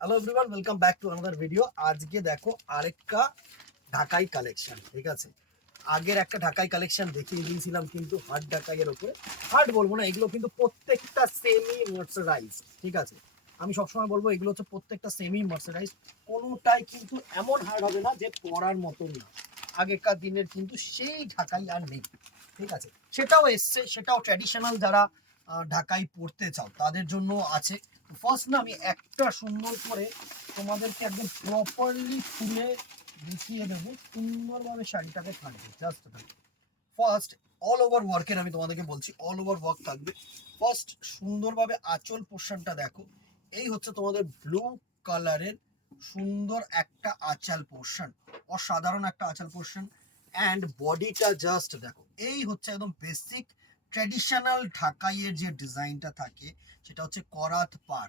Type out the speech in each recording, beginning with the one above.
Hello everyone, welcome back to another video. আজকে দেখো আরেকটা ঢাকাই কালেকশন। ঠিক আছে, আগের একটা ঢাকাই কালেকশন দেখিয়ে দিয়েছিলাম, কিন্তু হার্ড ঢাকাইয়ের উপরে। হার্ড বলবো না, এগুলো কিন্তু প্রত্যেকটা সেমি মার্সারাইজ। ঠিক আছে, আমি সবসময় বলবো এগুলো হচ্ছে প্রত্যেকটা সেমি মার্সারাইজ। কোনোটাই কিন্তু এমন হার্ড হবে না যে পরার মতন না। আগেকার দিনের কিন্তু সেই ঢাকাই আর নেই। ঠিক আছে, সেটাও এসছে, সেটাও ট্র্যাডিশনাল যারা ঢাকাই পড়তে চাও তাদের জন্য আছে। ফার্স্ট না আমি একটা সুন্দর করে তোমাদেরকে একদম প্রপারলি খুলে দেখিয়ে দেবো সুন্দরভাবে শাড়িটাকে থাকবে। জাস্ট ফার্স্ট অল ওভার ওয়ার্কের আমি তোমাদেরকে বলছি, অল ওভার ওয়ার্ক থাকবে। ফার্স্ট সুন্দরভাবে আঁচল পোর্শনটা দেখো, এই হচ্ছে তোমাদের ব্লু কালারের সুন্দর একটা আঁচল পোর্শন, অসাধারণ একটা আঁচল পোর্শন। অ্যান্ড বডিটা জাস্ট দেখো, এই হচ্ছে একদম বেসিক ট্র্যাডিশনাল ঢাকাইয়ের যে ডিজাইনটা থাকে সেটা হচ্ছে করাত পার।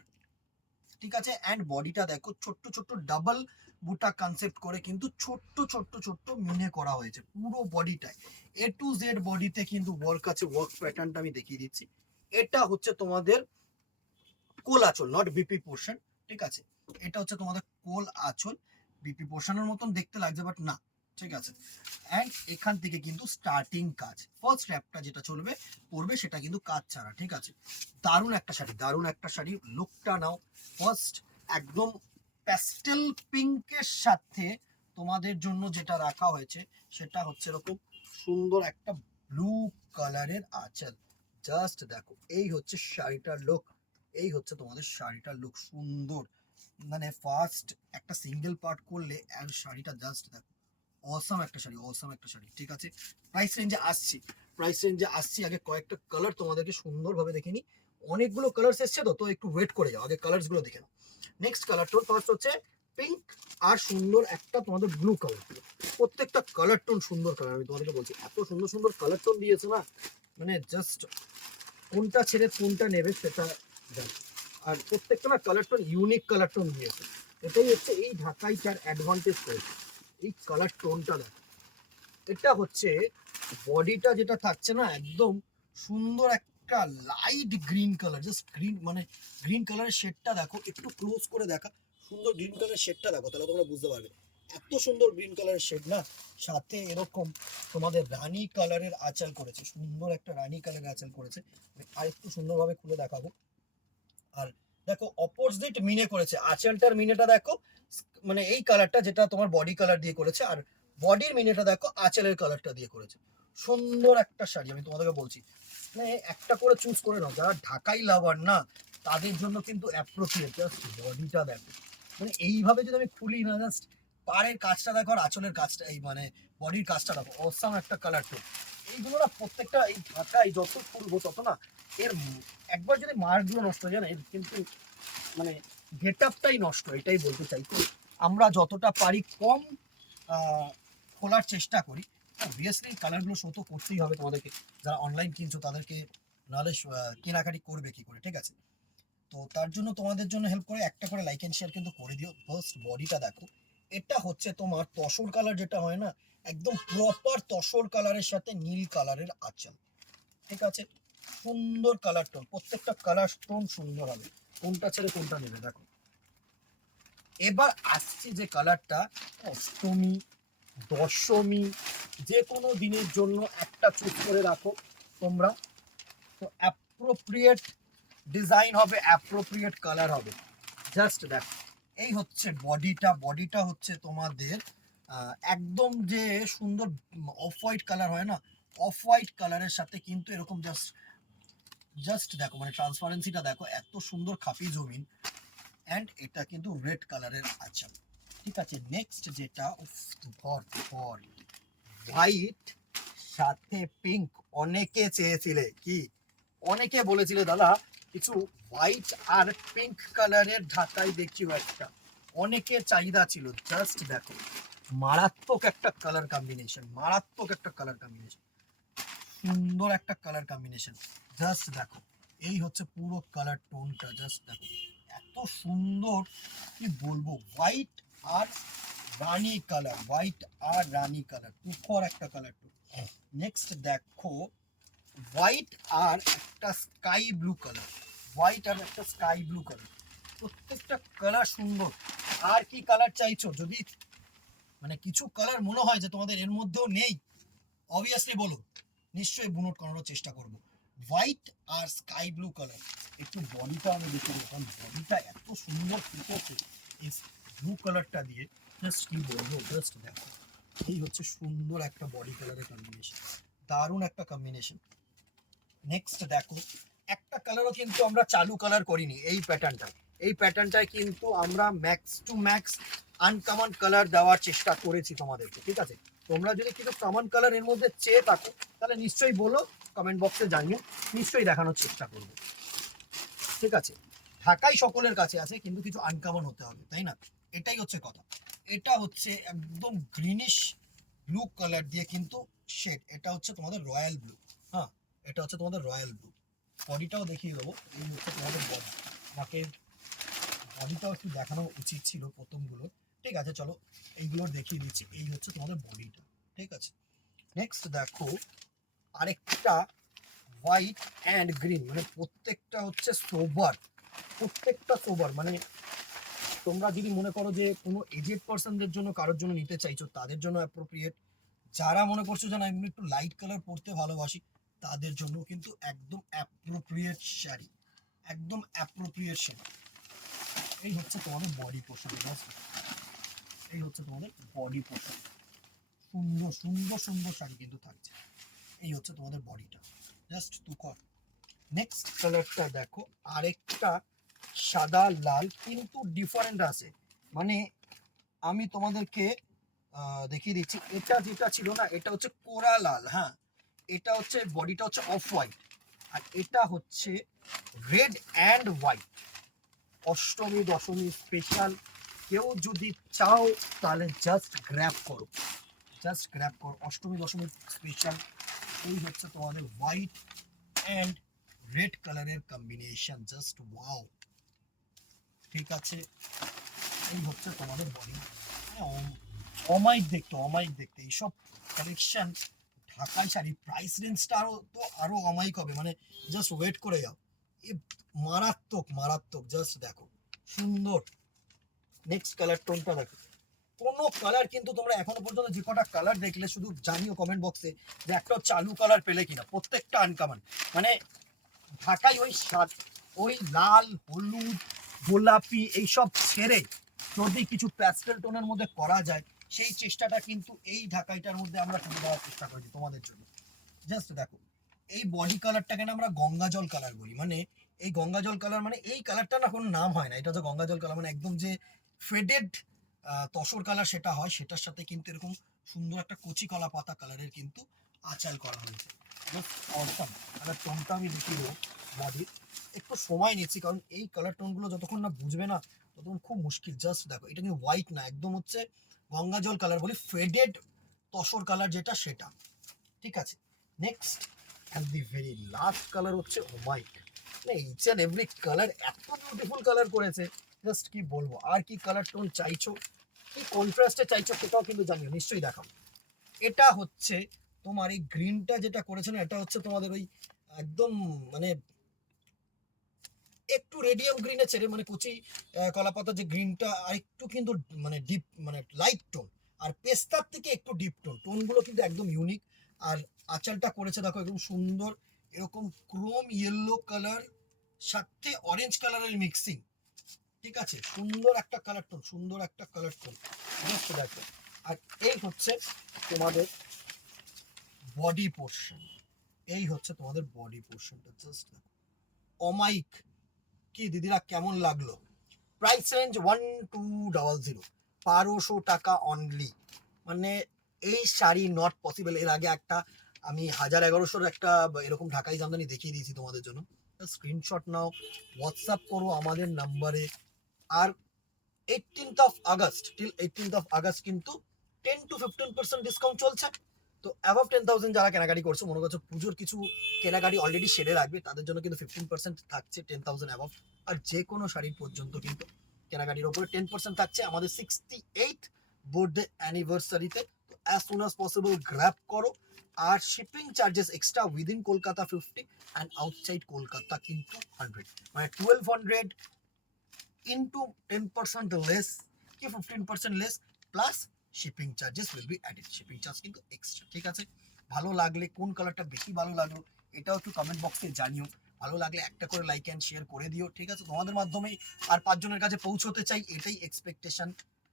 ঠিক আছে, অ্যান্ড বডিটা দেখো ছোট্ট ছোট্ট ডাবল বুটা কনসেপ্ট করে কিন্তু ছোট্ট ছোট্ট ছোট্ট মিনে করা হয়েছে পুরো বডিটায়। এ টু জেড বডিতে কিন্তু ওয়ার্ক আছে। ওয়ার্ক প্যাটার্নটা আমি দেখিয়ে দিচ্ছি। এটা হচ্ছে তোমাদের কোল আঁচল, নট বিপি পোর্শন। ঠিক আছে, এটা হচ্ছে তোমাদের কোল আঁচল। বিপি পোর্শনের মতন দেখতে লাগছে বাট না। ঠিক আছে, অ্যান্ড এখান থেকে কিন্তু স্টার্টিং কাজ, ফার্স্ট স্টেপটা যেটা চলবে পড়বে সেটা কিন্তু কাজ ছাড়া। ঠিক আছে, দারুণ একটা শাড়ি, দারুণ একটা শাড়ি। লুকটা নাও ফার্স্ট, একদম প্যাস্টেল পিঙ্কের সাথে তোমাদের জন্য যেটা রাখা হয়েছে সেটা হচ্ছে এরকম সুন্দর একটা ব্লু কালারের আঁচল। জাস্ট দেখো, এই হচ্ছে শাড়িটার লুক, এই হচ্ছে তোমাদের শাড়িটার লুক। সুন্দর, মানে ফার্স্ট একটা সিঙ্গেল পার্ট করলে আর শাড়িটা জাস্ট দেখো, অসাম একটা শাড়ি, অসাম একটা শাড়ি। ঠিক আছে, প্রাইস রেঞ্জে আসছি, প্রাইস রেঞ্জে আসছি। আগে কয়েকটা কালার তোমাদেরকে সুন্দরভাবে দেখে নিই। অনেকগুলো কালার্স এসছে তো একটু ওয়েট করে যাও, আগে কালার্স গুলো দেখে নাও। নেক্সট কালার টোন ফার্স্ট হচ্ছে পিঙ্ক, আর সুন্দর একটা তোমাদের ব্লু কালার। প্রত্যেকটা কালার টোন সুন্দর কালার, আমি তোমাদেরকে বলছি এত সুন্দর সুন্দর কালার টোন দিয়েছে না, মানে জাস্ট কোনটা ছেড়ে কোনটা নেবে সেটা জানো। আর প্রত্যেকটা না colour tone unique colour tone দিয়েছে। এটাই হচ্ছে এই ঢাকাইটার অ্যাডভান্টেজ করেছে, এই কালার টোনটা দেখো। এটা হচ্ছে বডিটা যেটা থাকছে না, একদম সুন্দর একটা light green colour, just green, মানে গ্রিন কালারের শেডটা দেখো, একটু ক্লোজ করে দেখা। সুন্দর গ্রিন কালারের শেডটা দেখো, তাহলে তোমরা বুঝতে পারবে এত সুন্দর গ্রিন কালারের শেড না। সাথে এরকম তোমাদের রানী কালারের আঁচল করেছে, সুন্দর একটা রানী কালারের আঁচল করেছে। আমি আরেকটু সুন্দরভাবে খুলে দেখাবো। আর দেখো অপোজিট মিনে করেছে, আঁচলটার মিনেটা দেখো, মানে এই কালারটা যেটা তোমার বডি কালার দিয়ে করেছে, আর বডির মিনেটা দেখো আঁচলের কালারটা দিয়ে করেছে। সুন্দর একটা শাড়ি, আমি তোমাদেরকে বলছি, মানে একটা করে চুজ করে নাও। যারা ঢাকাই লাভার না তাদের জন্য কিন্তু অ্যাপ্রোপ্রিয়েট। জাস্ট বডিটা দেখো, মানে এইভাবে যদি আমি খুলি না, জাস্ট পাড়ের কাজটা দেখো আর আঁচলের কাজটা, এই মানে বডির কাজটা দেখো, অসাম একটা কালার তো। এইগুলো না প্রত্যেকটা এই ঢাকাই যত খুলবো তত না এর একবার যদি মার্কগুলো নষ্ট হয়ে যায় না, এর কিন্তু মানে গেট আপটাই নষ্ট, এটাই বলতে চাই। তো আমরা যতটা পারি কম খোলার চেষ্টা করি। অবভিয়াসলি কালারগুলো শো তো করতেই হবে তোমাদেরকে, যারা অনলাইন কিনছো তাদেরকে, নাহলে কেনাকাটি করবে কি করে। ঠিক আছে, তো তার জন্য তোমাদের জন্য হেল্প করে একটা করে লাইক এন্ড শেয়ার কিন্তু করে দিও। ফার্স্ট বডিটা দেখো, এটা হচ্ছে তোমার তসর কালার যেটা হয় না, একদম প্রপার তসর কালারের সাথে নীল কালারের আঁচল। ঠিক আছে, সুন্দর কালার টোন, প্রত্যেকটা কালার টোন সুন্দর হবে। কোনটা ছেড়ে কোনটা নেবে দেখো। এবার আসছি যে কালারটা, অষ্টমী, দশমী, যে কোনো দিনের জন্য একটা চুজ করে রাখো তোমরা, তো অ্যাপ্রোপ্রিয়েট ডিজাইন হবে, অ্যাপ্রোপ্রিয়েট কালার হবে। জাস্ট দেখো, এই হচ্ছে বডিটা, বডিটা হচ্ছে তোমাদের একদম যে সুন্দর অফ হোয়াইট কালার হয় না, অফ হোয়াইট কালারের সাথে কিন্তু এরকম জাস্ট জাস্ট দেখো, মানে ট্রান্সপারেন্সিটা দেখো, এত সুন্দর খাপি জমিন। অ্যান্ড এটা কিন্তু রেড কালারের আঁচল। ঠিক আছে, নেক্সট যেটা, ফর ফর হোয়াইট সাথে পিঙ্ক, অনেকে চেয়েছিলে কি, অনেকে বলেছিলে দাদা কিছু হোয়াইট আর পিঙ্ক কালারের ঢাকাই দেখিও একটা, অনেকের চাহিদা ছিল। জাস্ট দেখো, মারাত্মক একটা কালার কম্বিনেশন, মারাত্মক একটা কালার কম্বিনেশন, সুন্দর একটা কালার কম্বিনেশন। জাস্ট দেখো, এই হচ্ছে পুরো কালার টোনটা, জাস্ট দেখো এত সুন্দর, কি বলবো, হোয়াইট আর রানী কালার, হোয়াইট আর রানী কালার, তুখর একটা কালার টোন। নেক্সট দেখো, হোয়াইট আর একটা স্কাই ব্লু কালার, হোয়াইট আর একটা স্কাই ব্লু কালার। প্রত্যেকটা কালার সুন্দর। আর কি কালার চাইছো? যদি মানে কিছু কালার মনে হয় যে তোমাদের এর মধ্যেও নেই, অবভিয়াসলি বলো, নিশ্চয়ই বুনট করানোর চেষ্টা করব। হোয়াইট আর স্কাই ব্লু কালার। একটু বডিটা আমি দেখে দেবো, কারণ বডিটা এত সুন্দর ফুটেছে এই ব্লু কালারটা দিয়ে। জাস্ট কি বলবো, জাস্ট দেখো, এই হচ্ছে সুন্দর একটা বডি কালারের কম্বিনেশন, দারুণ একটা কম্বিনেশন। নেক্সট দেখো, একটা কালারও কিন্তু আমরা চালু কালার করিনি এই প্যাটার্নটা। এই প্যাটার্নটায় কিন্তু আমরা max to max uncommon colour দেওয়ার চেষ্টা করেছি তোমাদেরকে, ঠিক আছে? তোমরা যদি কিছু কমন কালার এর মধ্যে চেয়ে থাকো তাহলে নিশ্চয়ই বলো, কমেন্ট বক্সে জানিও, নিশ্চয়ই দেখানোর চেষ্টা করবো, ঠিক আছে? ঢাকাই সকলের কাছে আছে, কিন্তু কিছু আনকমন হতে হবে, তাই না? এটাই হচ্ছে কথা। এটা হচ্ছে একদম গ্রিনিশ ব্লু কালার দিয়ে কিন্তু শেড, এটা হচ্ছে তোমাদের রয়্যাল ব্লু। হ্যাঁ, এটা হচ্ছে তোমাদের রয়্যাল ব্লু। বডিটাও দেখিয়ে দেবো, এই হচ্ছে তোমাদের বডি। আমাকে বডিটাও একটু দেখানো উচিত ছিল প্রথমগুলো, ঠিক আছে? চলো এইগুলোর দেখিয়ে দিচ্ছি, এই হচ্ছে তোমাদের বডিটা, ঠিক আছে? নেক্সট দেখো, আরেকটা হোয়াইট অ্যান্ড গ্রিন, মানে প্রত্যেকটা হচ্ছে সোবার, প্রত্যেকটা সোবার। মানে তোমরা যদি মনে করো যে কোনো এজেড পার্সনদের জন্য, কারোর জন্য নিতে চাইছো, তাদের জন্য অ্যাপ্রোপ্রিয়েট। যারা মনে করছো যে না আমি একটু লাইট কালার পরতে ভালোবাসি, তাদের জন্য কিন্তু একদম অ্যাপ্রোপ্রিয়েট শাড়ি, একদম অ্যাপ্রোপ্রিয়েট শাড়ি। এই হচ্ছে তোমাদের বডি পোর্শন, এই হচ্ছে তোমাদের বডি পোর্শন। সুন্দর সুন্দর সুন্দর শাড়ি কিন্তু থাকছে। এই হচ্ছে তোমাদের বডিটা, জাস্ট তুকর। নেক্সট কালারটা দেখো, আরেকটা সাদা লাল, কিন্তু ডিফারেন্ট আছে। মানে আমি তোমাদেরকে দেখিয়ে দিচ্ছি, এটা যেটা ছিল না, এটা হচ্ছে কোরা লাল। হ্যাঁ, এটা হচ্ছে বডিটা হচ্ছে অফ হোয়াইট, আর এটা হচ্ছে red and white. Ashtami Dashami special কেউ যদি চাও তাহলে জাস্ট গ্র্যাব করো, জাস্ট গ্র্যাব করো, অষ্টমী দশমী স্পেশাল। এই হচ্ছে তোমাদের হোয়াইট অ্যান্ড রেড কালারের কম্বিনেশন, জাস্ট ওয়াও, ঠিক আছে? এই হচ্ছে তোমাদের বডি। অমাইক দেখতে, অমাইক দেখতে এইসব কালেকশন। ঢাকাই শাড়ি প্রাইস রেঞ্জটা আরো অমাইক হবে, মানে জাস্ট ওয়েট করে যাও। এ মারাত্মক মারাত্মক, জাস্ট দেখো, সুন্দর। নেক্সট কালার টোনটা দেখো, কোনো কালার কিন্তু তোমরা এখনো পর্যন্ত যে কটা কালার দেখলে শুধু জানিও কমেন্ট বক্সে যে একটা চালু কালার পেলে কিনা। প্রত্যেকটা আনকমন, মানে ঢাকাই ওই লাল হলুদ গোলাপি এইসব ছেড়ে যদি কিছু প্যাস্টেল টোনের মধ্যে করা যায়, সেই চেষ্টাটা কিন্তু এই ঢাকাইটার মধ্যে আমরা করে দেওয়ার চেষ্টা করেছি তোমাদের জন্য। জাস্ট দেখো, এই বডি কালারটাকে না আমরা গঙ্গা জল কালার বলি। মানে এই গঙ্গা জল কালার, মানে এই কালারটা না কোনো নাম হয় না, এটা হচ্ছে গঙ্গা জল কালার। মানে একদম যে ফেডেড তসর কালার সেটা হয়, সেটার সাথে কিন্তু এরকম সুন্দর একটা কচি কলা পাতা কালারের কিন্তু আঁচাল করা হয়েছে। অসম কালার টোনটা আমি দেখিয়ে দেবো বডির। একটু সময় নিচ্ছি, কারণ এই কালার টোনগুলো যতক্ষণ না বুঝবে না ততক্ষণ খুব মুশকিল। জাস্ট দেখো, এটা কিন্তু হোয়াইট না, একদম হচ্ছে গঙ্গা জল কালার বলি, ফেডেড তসর কালার যেটা, সেটা, ঠিক আছে? Next and the very last colour হচ্ছে হোয়াইট। মানে ইচ অ্যান্ড এভরি কালার এত বিউটিফুল কালার করেছে, জাস্ট কি বলবো। আর কি কালার টোন চাইছো, কি কন্ট্রাস্টে চাইছো, সেটাও কিন্তু জানিও, নিশ্চয়ই দেখাবো। এটা হচ্ছে তোমার এই গ্রিনটা যেটা করেছে না, এটা হচ্ছে তোমাদের ওই একদম মানে একটু রেডিয়াম গ্রিনে ছেড়ে, মানে কচি কলাপাতা যে গ্রিনটা, আর একটু কিন্তু মানে ডিপ, মানে লাইট টোন, আর পেস্তার থেকে একটু ডিপ টোন, টোনগুলো কিন্তু একদম ইউনিক। আর আঁচলটা করেছে দেখো একদম সুন্দর, এরকম ক্রোম ইয়েলো কালার সাথে অরেঞ্জ কালারের মিক্সিং, ঠিক আছে? সুন্দর একটা কালার টোন, সুন্দর একটা কালার টোন, জাস্ট দেখো। আর এই হচ্ছে তোমাদের বডি পোর্শন, এই হচ্ছে তোমাদের বডি পোর্শনটা, জাস্ট দেখো, অমাইক। কি দিদিরা, কেমন লাগলো? প্রাইস রেঞ্জ 1200, 1200 টাকা অনলি। মানে এই শাড়ি নট পসিবল। এর আগে একটা আমি 1100-1100 একটা এরকম ঢাকাই জামদানি দেখিয়ে দিয়েছি তোমাদের জন্য। স্ক্রিনশট নাও, হোয়াটসঅ্যাপ করো আমাদের নাম্বারে। আর 18th of August, till 18th of August কিন্তু 10 to 15% ডিসকাউন্ট চলছে। তো অ্যাবভ 10,000 যারা কেনাকাটি করছো, মনে করছো পুজোর কিছু কেনাকাটি অলরেডি সেরে রাখবে, তাদের জন্য কিন্তু 15% থাকছে 10,000 অ্যাবভ। আর যে কোনো শাড়ির পর্যন্ত কিন্তু কেনাকাটির ওপরে 10% থাকছে আমাদের 68th বার্থডে অ্যানিভার্সারিতে। তো as soon as possible grab করো। আর shipping charges extra within Kolkata 50 and outside Kolkata কিন্তু 100, মানে 1200 into 10% less কি 15% less plus shipping charges will be added. Shipping charge কিন্তু এক্সট্রা। ঠিক আছে, ভালো লাগলে কোন কালারটা বেশি ভালো লাগলো এটাও একটু কমেন্ট বক্সে জানিও। ভালো লাগলে একটা করে লাইক অ্যান্ড শেয়ার করে দিও। ঠিক আছে, তোমাদের মাধ্যমেই আর 5 জনের কাছে পৌঁছতে চাই, এটাই এক্সপেকটেশন।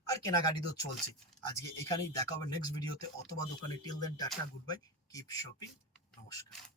আর কেনাকাটি তো চলছে। আজকে এখানেই দেখা হবে নেক্সট ভিডিওতে অথবা দোকানে। Till then tata, good bye, keep shopping, নমস্কার।